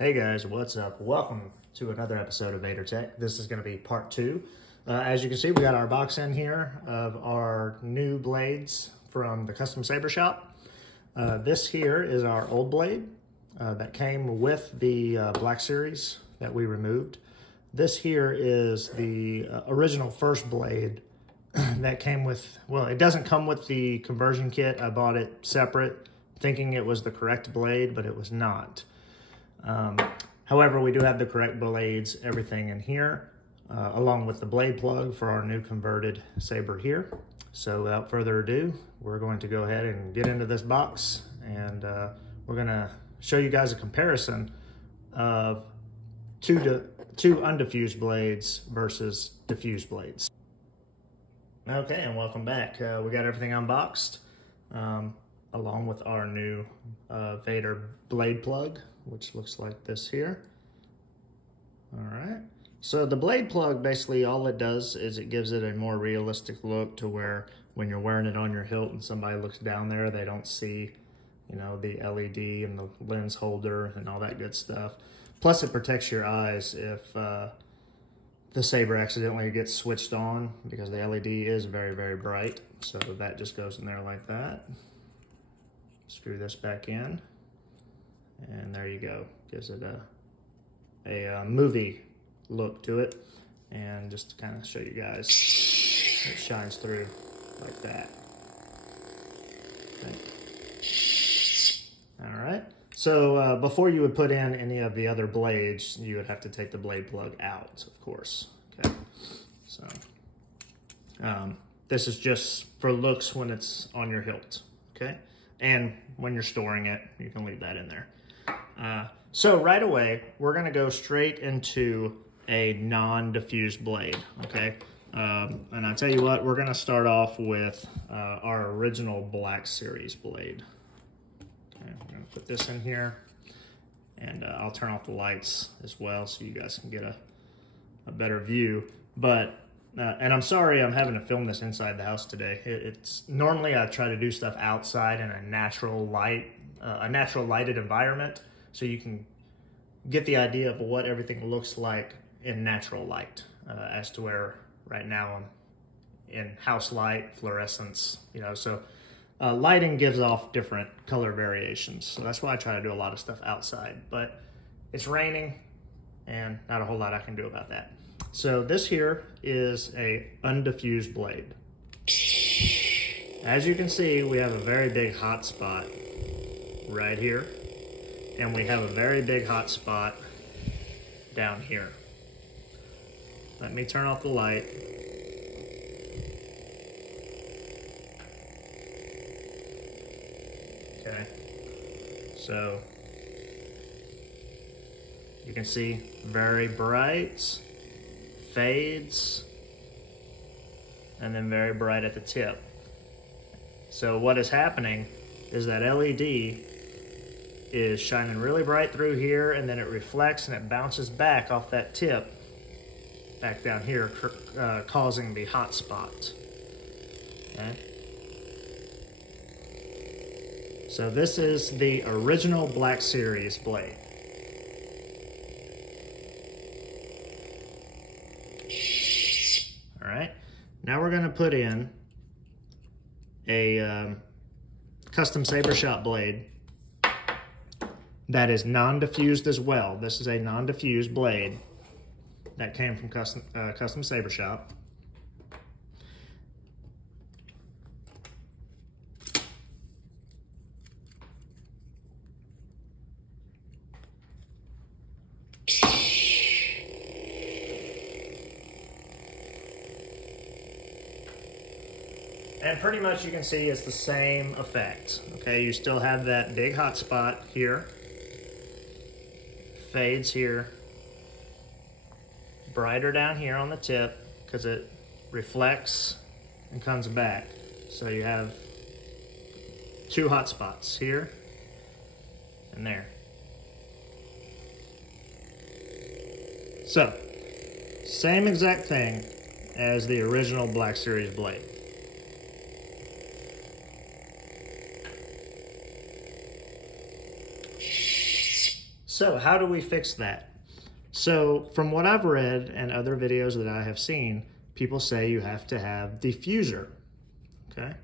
Hey guys, what's up? Welcome to another episode of Vader Tech. This is going to be part two. As you can see, we got our box in here of our new blades from the Custom Saber Shop. This here is our old blade that came with the Black Series that we removed. This here is the original first blade that came with, well, it doesn't come with the conversion kit. I bought it separate, thinking it was the correct blade, but it was not. However, we do have the correct blades, everything in here, along with the blade plug for our new converted saber here. So without further ado, we're going to go ahead and get into this box, and we're going to show you guys a comparison of two undiffused blades versus diffused blades. Okay, and welcome back. We got everything unboxed, along with our new Vader blade plug, which looks like this here. All right, so the blade plug, basically all it does is it gives it a more realistic look to where when you're wearing it on your hilt and somebody looks down there, they don't see, you know, the LED and the lens holder and all that good stuff. Plus it protects your eyes if the saber accidentally gets switched on, because the LED is very, very bright. So that just goes in there like that. Screw this back in. And there you go. Gives it a movie look to it. And just to kind of show you guys, it shines through like that. Okay. All right. So before you would put in any of the other blades, you would have to take the blade plug out, of course. Okay. So this is just for looks when it's on your hilt. Okay. And when you're storing it, you can leave that in there. So right away, we're gonna go straight into a non-diffused blade, okay? And I'll tell you what, we're gonna start off with our original Black Series blade. Okay, we're gonna put this in here, and I'll turn off the lights as well so you guys can get a better view. But and I'm sorry I'm having to film this inside the house today. It's normally I try to do stuff outside in a natural light, a natural lighted environment, so you can get the idea of what everything looks like in natural light, as to where right now I'm in house light, fluorescence, you know, so lighting gives off different color variations. So that's why I try to do a lot of stuff outside, but it's raining and not a whole lot I can do about that. So this here is a undiffused blade. As you can see, we have a very big hot spot right here, and we have a very big hot spot down here. Let me turn off the light. Okay, so you can see very bright, fades, and then very bright at the tip. So what is happening is that LED is shining really bright through here, and then it reflects and it bounces back off that tip back down here, causing the hot spot. Okay. So this is the original Black Series blade. All right, now we're gonna put in a Custom Saber Shop blade that is non-diffused as well. This is a non-diffused blade that came from Custom Saber Shop. And pretty much you can see it's the same effect. Okay, you still have that big hot spot here, fades here, brighter down here on the tip because it reflects and comes back. So you have two hot spots here and there. So, same exact thing as the original Black Series blade. So how do we fix that? So from what I've read and other videos that I have seen, people say you have to have diffuser, okay?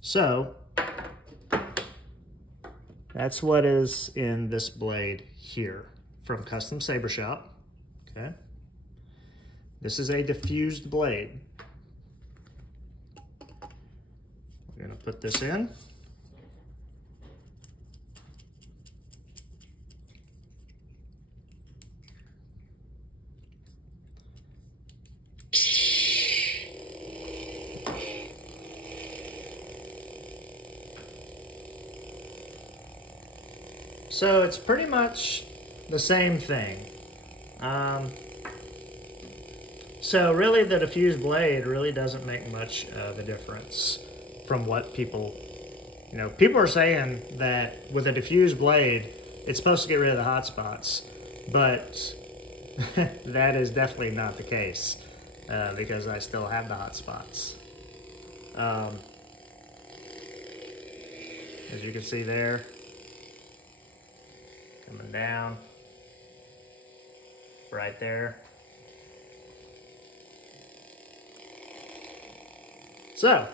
So that's what is in this blade here from Custom Saber Shop, okay? This is a diffused blade. We're gonna put this in. So it's pretty much the same thing. So really the diffused blade really doesn't make much of a difference from what people, people are saying that with a diffused blade, it's supposed to get rid of the hot spots, but that is definitely not the case because I still have the hot spots. As you can see there, coming down, right there. So,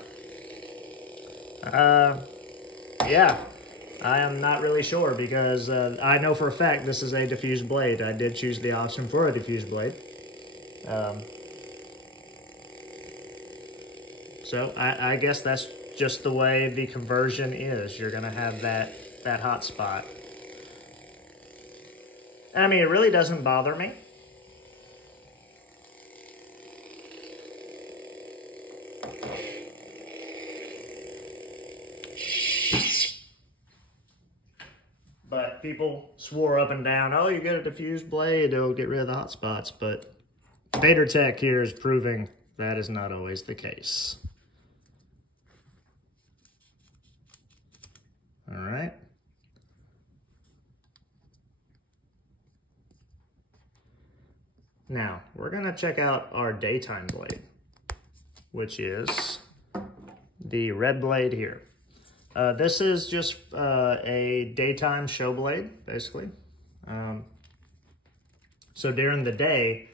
yeah, I am not really sure because I know for a fact this is a diffused blade. I did choose the option for a diffused blade. So I guess that's just the way the conversion is. You're gonna have that hot spot. I mean, it really doesn't bother me. But people swore up and down, oh, you get a diffused blade, it'll get rid of the hot spots. But Vader Tech here is proving that is not always the case. All right. Now, we're gonna check out our daytime blade, which is the red blade here. This is just a daytime show blade, basically. So during the day,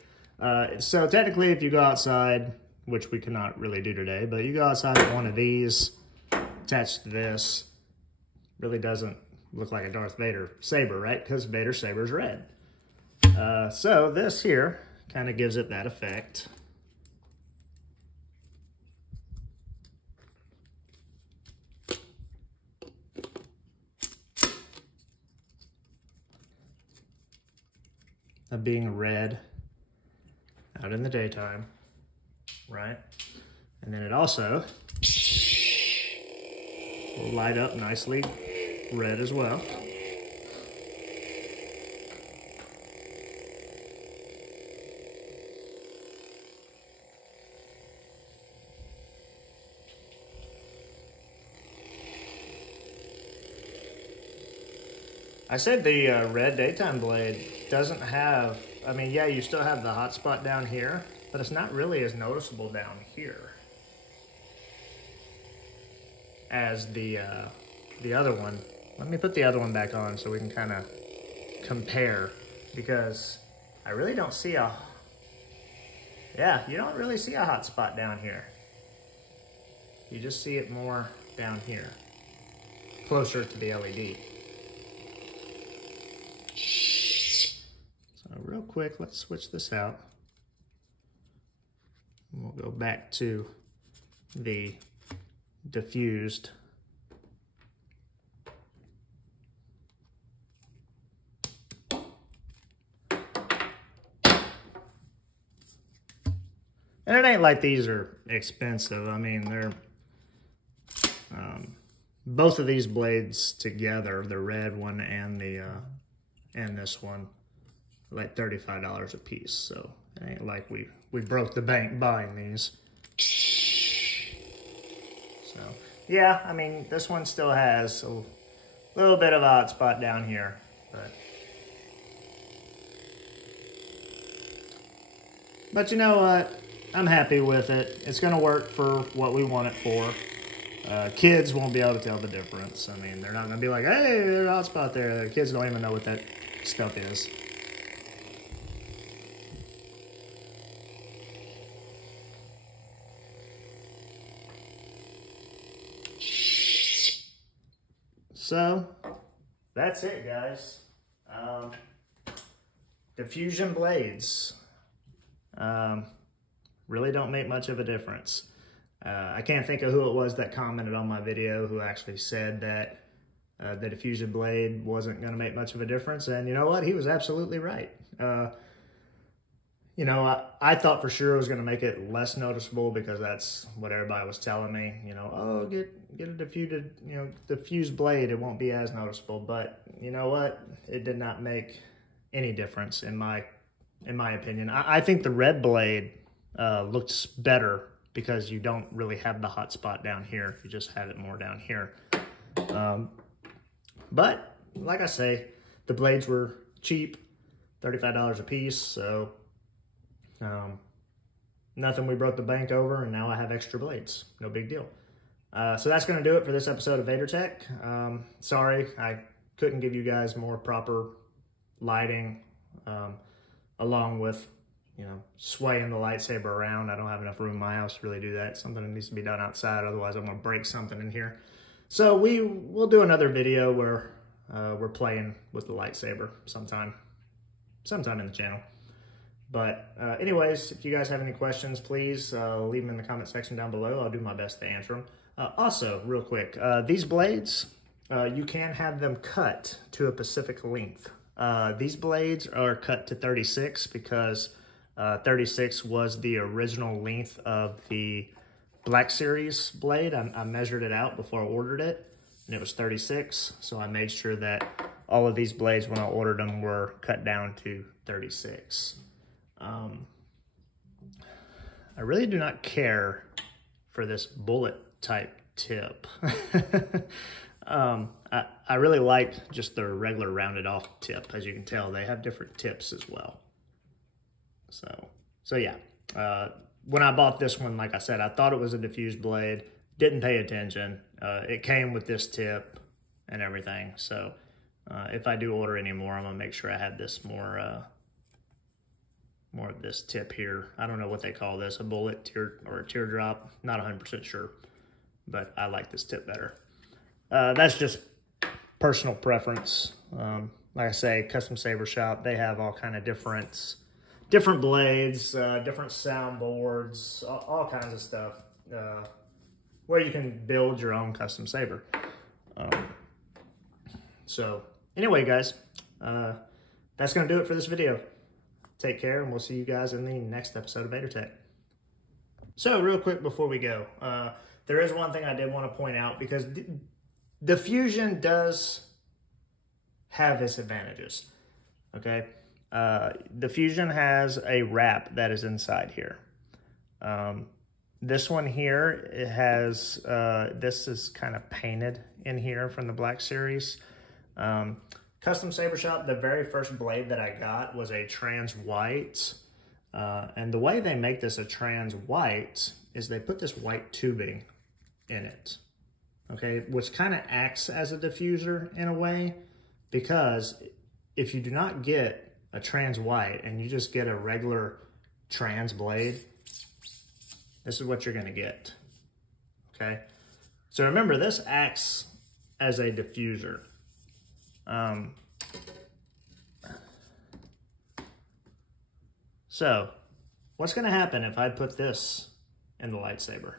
so technically if you go outside, which we cannot really do today, but you go outside with one of these attached to this, really doesn't look like a Darth Vader saber, right? Because Vader saber is red. So this here kind of gives it that effect. Of being red out in the daytime, right? And then it also will light up nicely red as well. I said the red daytime blade doesn't have, I mean, yeah, you still have the hot spot down here, but it's not really as noticeable down here as the other one. Let me put the other one back on so we can kind of compare, because I really don't see you don't really see a hot spot down here. You just see it more down here, closer to the LED. Real quick, let's switch this out. And we'll go back to the diffused. And it ain't like these are expensive. I mean, they're both of these blades together, the red one and the and this one, like $35 a piece. So it ain't like we broke the bank buying these. So yeah, I mean, this one still has a little bit of a hot spot down here, but you know what? I'm happy with it. It's gonna work for what we want it for. Kids won't be able to tell the difference. I mean, they're not going to be like, hey, there's a hot spot there. The kids don't even know what that stuff is. So, that's it, guys. Diffusion blades really don't make much of a difference. I can't think of who it was that commented on my video who actually said that the diffusion blade wasn't going to make much of a difference. And you know what? He was absolutely right. You know, I thought for sure it was going to make it less noticeable because that's what everybody was telling me. You know, oh, get a diffused blade. It won't be as noticeable. But you know what? It did not make any difference in my opinion. I think the red blade looks better because you don't really have the hot spot down here. You just have it more down here. But like I say, the blades were cheap, $35 a piece. So nothing we broke the bank over, and now I have extra blades. No big deal. So that's going to do it for this episode of Vader Tech. Sorry, I couldn't give you guys more proper lighting, along with, you know, swaying the lightsaber around. I don't have enough room in my house to really do that. Something that needs to be done outside, otherwise I'm going to break something in here. So we'll do another video where we're playing with the lightsaber sometime in the channel. But anyways, if you guys have any questions, please leave them in the comment section down below. I'll do my best to answer them. Also, real quick, these blades, you can have them cut to a specific length. These blades are cut to 36 because 36 was the original length of the Black Series blade. I measured it out before I ordered it, and it was 36. So I made sure that all of these blades, when I ordered them, were cut down to 36. I really do not care for this bullet type tip. I really like just the regular rounded off tip. As you can tell, they have different tips as well. So yeah, when I bought this one, like I said, I thought it was a diffused blade, didn't pay attention. It came with this tip and everything. So if I do order any more, I'm gonna make sure I have this more of this tip here. I don't know what they call this, a bullet or a teardrop. Not 100% sure, but I like this tip better. That's just personal preference. Like I say, Custom Saber Shop, they have all kind of different blades, different soundboards, all kinds of stuff, where you can build your own custom saber. So anyway, guys, that's going to do it for this video. Take care, and we'll see you guys in the next episode of Vader Tech. So real quick before we go, there is one thing I did want to point out, because diffusion does have its advantages, okay? Diffusion has a wrap that is inside here. This one here, it has, this is kind of painted in here from the Black Series. Custom Saber Shop, the very first blade that I got was a trans white. And the way they make this a trans white is they put this white tubing in it, okay, which kind of acts as a diffuser in a way, because if you do not get a trans white and you just get a regular trans blade, this is what you're going to get, okay? So remember, this acts as a diffuser. So what's going to happen if I put this in the lightsaber?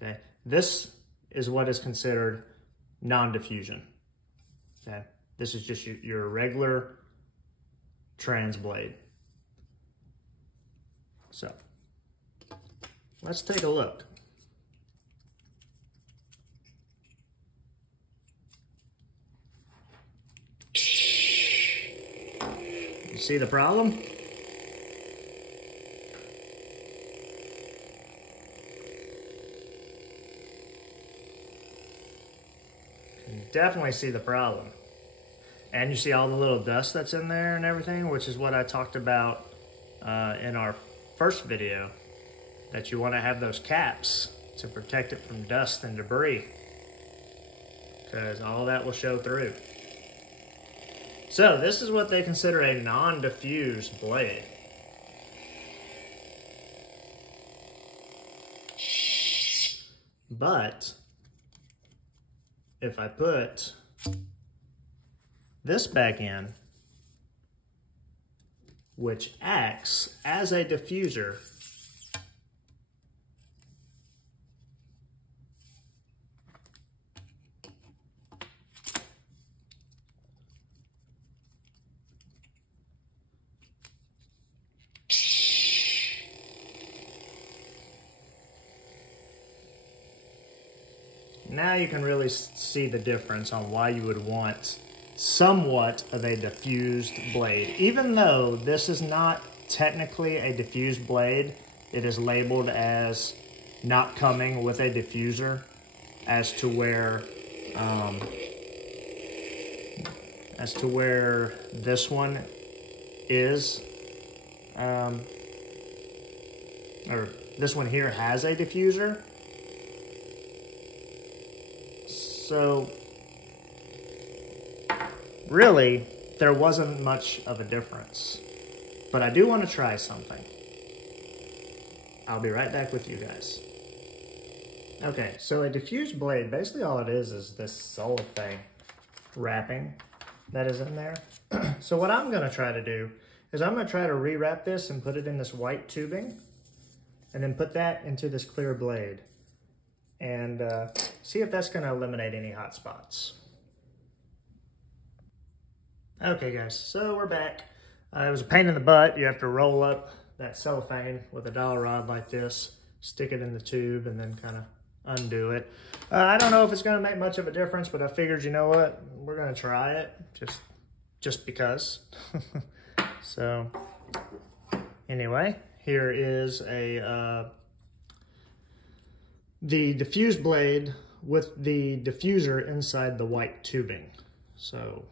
Okay, this is what is considered non-diffusion. Okay, this is just your regular trans blade. So let's take a look. You see the problem? You definitely see the problem. And you see all the little dust that's in there and everything, which is what I talked about in our first video, that you want to have those caps to protect it from dust and debris, because all that will show through. So this is what they consider a non-diffused blade. But if I put this back in, which acts as a diffuser, now you can really see the difference on why you would want somewhat of a diffused blade. Even though this is not technically a diffused blade, it is labeled as not coming with a diffuser, as to where this one is, or this one here has a diffuser. So really, there wasn't much of a difference. But I do want to try something. I'll be right back with you guys. Okay, so a diffused blade, basically all it is this cellophane wrapping that is in there. So what I'm going to try to do is I'm going to try to rewrap this and put it in this white tubing, and then put that into this clear blade, and see if that's going to eliminate any hot spots. Okay guys, so we're back. It was a pain in the butt. You have to roll up that cellophane with a dowel rod like this, stick it in the tube, and then kind of undo it. I don't know if it's going to make much of a difference, but I figured, you know what, we're going to try it just because. So anyway, here is the diffused blade with the diffuser inside the white tubing. So,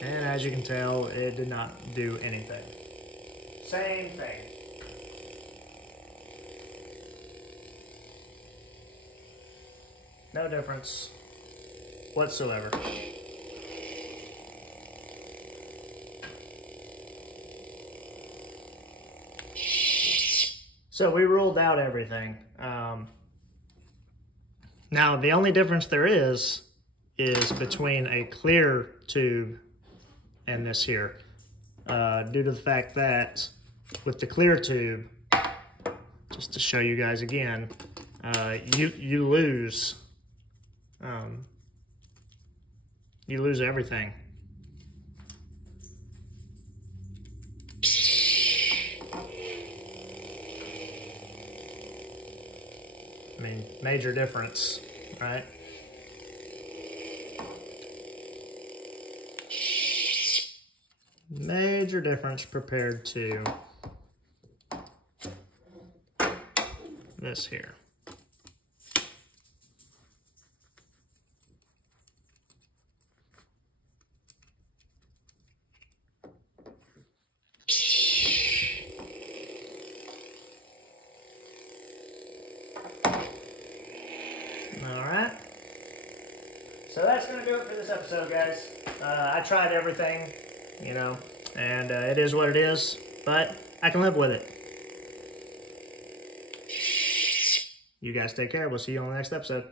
and as you can tell, it did not do anything. Same thing. No difference whatsoever. So we ruled out everything. Now the only difference there is between a clear tube and this here, due to the fact that with the clear tube, just to show you guys again, you lose everything. I mean, major difference, right? Major difference compared to this here. Alright, so that's going to do it for this episode, guys. I tried everything, you know, and it is what it is, but I can live with it. You guys take care. We'll see you on the next episode.